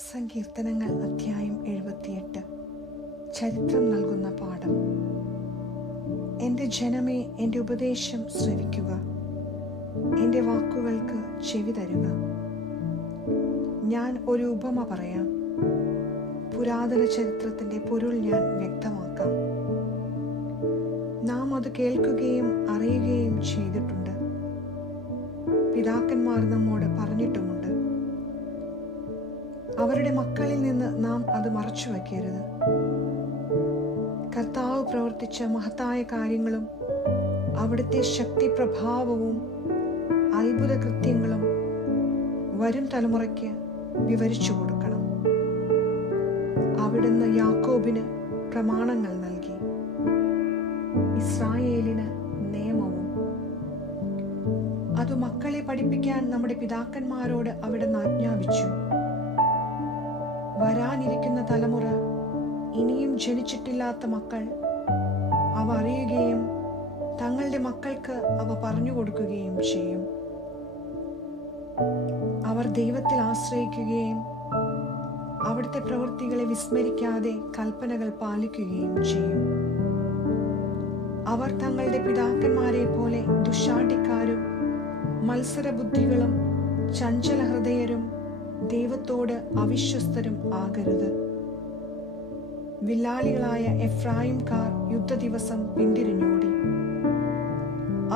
സങ്കീർത്തനങ്ങൾ അധ്യായം 78. ചരിത്രം നൽകുന്ന പാഠം. എൻ്റെ ജനമേ, എൻ്റെ ഉപദേശം ശ്രവിക്കുക, എൻ്റെ വാക്കുകൾക്ക് ചെവി തരുക. ഞാൻ ഒരു ഉപമ പറയാം, പുരാതന ചരിത്രത്തിൻ്റെ പൊരുൾ ഞാൻ വ്യക്തമാക്കാം. നാം അത് കേൾക്കുകയും അറിയുകയും ചെയ്തിട്ടുണ്ട്. പിതാക്കന്മാർ നമ്മോട് പറഞ്ഞിട്ടുമുണ്ട്. അവരുടെ മക്കളിൽ നിന്ന് നാം അത് മറച്ചു വയ്ക്കരുത്. കർത്താവ് പ്രവർത്തിച്ച മഹത്തായ കാര്യങ്ങളും അവിടുത്തെ ശക്തി പ്രഭാവവും അത്ഭുത കൃത്യങ്ങളും വരും തലമുറയ്ക്ക് വിവരിച്ചു കൊടുക്കണം. അവിടുന്ന് യാക്കോബിന് പ്രമാണങ്ങൾ നൽകി, ഇസ്രായേലിന് നിയമവും. അത് മക്കളെ പഠിപ്പിക്കാൻ നമ്മുടെ പിതാക്കന്മാരോട് അവിടുന്ന് ആജ്ഞാപിച്ചു. വരാനിരിക്കുന്ന തലമുറ, ഇനിയും ജനിച്ചിട്ടില്ലാത്ത മക്കൾ അവ അറിയുകയും തങ്ങളുടെ മക്കൾക്ക് അവ പറഞ്ഞു കൊടുക്കുകയും ചെയ്യും. അവർ ദൈവത്തിൽ ആശ്രയിക്കുകയും അവിടുത്തെ പ്രവൃത്തികളെ വിസ്മരിക്കാതെ കൽപ്പനകൾ പാലിക്കുകയും ചെയ്യും. അവർ തങ്ങളുടെ പിതാക്കന്മാരെ പോലെ ദുശ്ശാഠ്യക്കാരും മത്സരബുദ്ധികളും ചഞ്ചല ഹൃദയരും ദൈവത്തോട് അവിശ്വസ്തരും ആകരുത്. വില്ലാളികളായ എഫ്രായിംകാർ യുദ്ധദിവസം പിന്തിരിഞ്ഞോടി.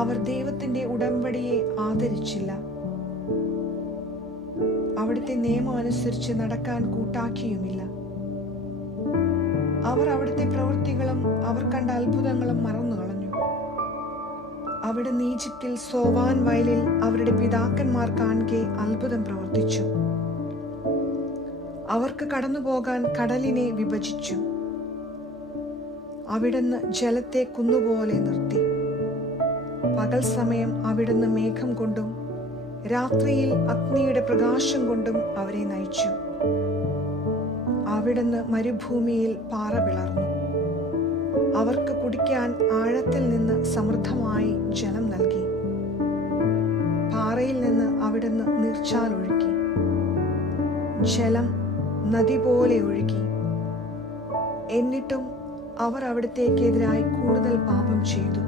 അവർ ദൈവത്തിന്റെ ഉടമ്പടിയെ ആദരിച്ചില്ല. അവിടുത്തെ നിയമം അനുസരിച്ച് നടക്കാൻ കൂട്ടാക്കിയുമില്ല. അവർ അവിടുത്തെ പ്രവൃത്തികളും അവർ കണ്ട അത്ഭുതങ്ങളും മറന്നുകളഞ്ഞു. അവിടുന്ന് ഈജിപ്തിൽ സോവാൻ വയലിൽ അവരുടെ പിതാക്കന്മാർ കാണുകെ അത്ഭുതം പ്രവർത്തിച്ചു. അവർക്ക് കടന്നുപോകാൻ കടലിനെ വിഭജിച്ചു. അവിടുന്ന് ജലത്തെ കുന്നുപോലെ നിർത്തി. പകൽ സമയം അവിടുന്ന് മേഘം കൊണ്ടും രാത്രിയിൽ അഗ്നിയുടെ പ്രകാശം കൊണ്ടും അവരെ നയിച്ചു. അവിടുന്ന് മരുഭൂമിയിൽ പാറ പിളർന്നു. അവർക്ക് കുടിക്കാൻ ആഴത്തിൽ നിന്ന് സമൃദ്ധമായി ജലം നൽകി. പാറയിൽ നിന്ന് അവിടുന്ന് നീർച്ചാൽ ഒഴുക്കി. ജലം നദി പോലെ ഒഴുകി. എന്നിട്ടും അവർ അവിടത്തേക്കെതിരായി കൂടുതൽ പാപം ചെയ്തു.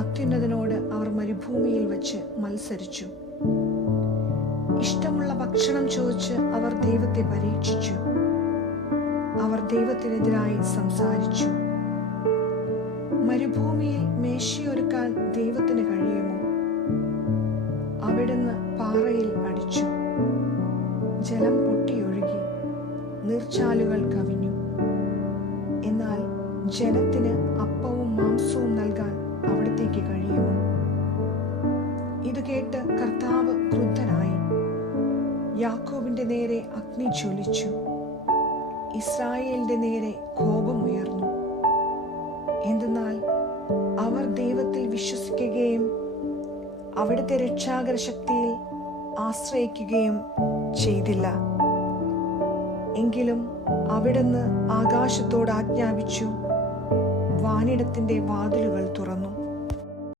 അത്യുന്നതനോട് അവർ മരുഭൂമിയിൽ വച്ച് മത്സരിച്ചു. ഇഷ്ടമുള്ള ഭക്ഷണം ചോദിച്ച് അവർ ദൈവത്തെ പരീക്ഷിച്ചു. അവർ ദൈവത്തിനെതിരായി സംസാരിച്ചു. മരുഭൂമിയിൽ മേശയൊരുക്കാൻ ദൈവത്തിന് കഴിയുമോ? അവിടുന്ന് പാറയിൽ അടിച്ചു. ജലം പൊട്ടിയൊഴുകി, നീർച്ചാലുകൾ കവിഞ്ഞു. എന്നാൽ ജനത്തിന് അപ്പവും മാംസവും നൽകാൻ അവിടത്തേക്ക് കഴിയുമോ? ഇത് കേട്ട് കർത്താവ് ക്രുദ്ധനായി. യാക്കോബിന്റെ നേരെ അഗ്നി ജ്വലിച്ചു. ഇസ്രായേലിന്റെ നേരെ കോപമുയർന്നു. എന്തെന്നാൽ അവർ ദൈവത്തിൽ വിശ്വസിക്കുകയും അവിടുത്തെ രക്ഷാകര ശക്തിയിൽ ആശ്രയിക്കുകയും ചെയ്തില്ല. എങ്കിലും അവിടുന്ന് ആകാശത്തോട് ആജ്ഞാപിച്ചു, വാനിടത്തിന്റെ വാതിലുകൾ തുറന്നു.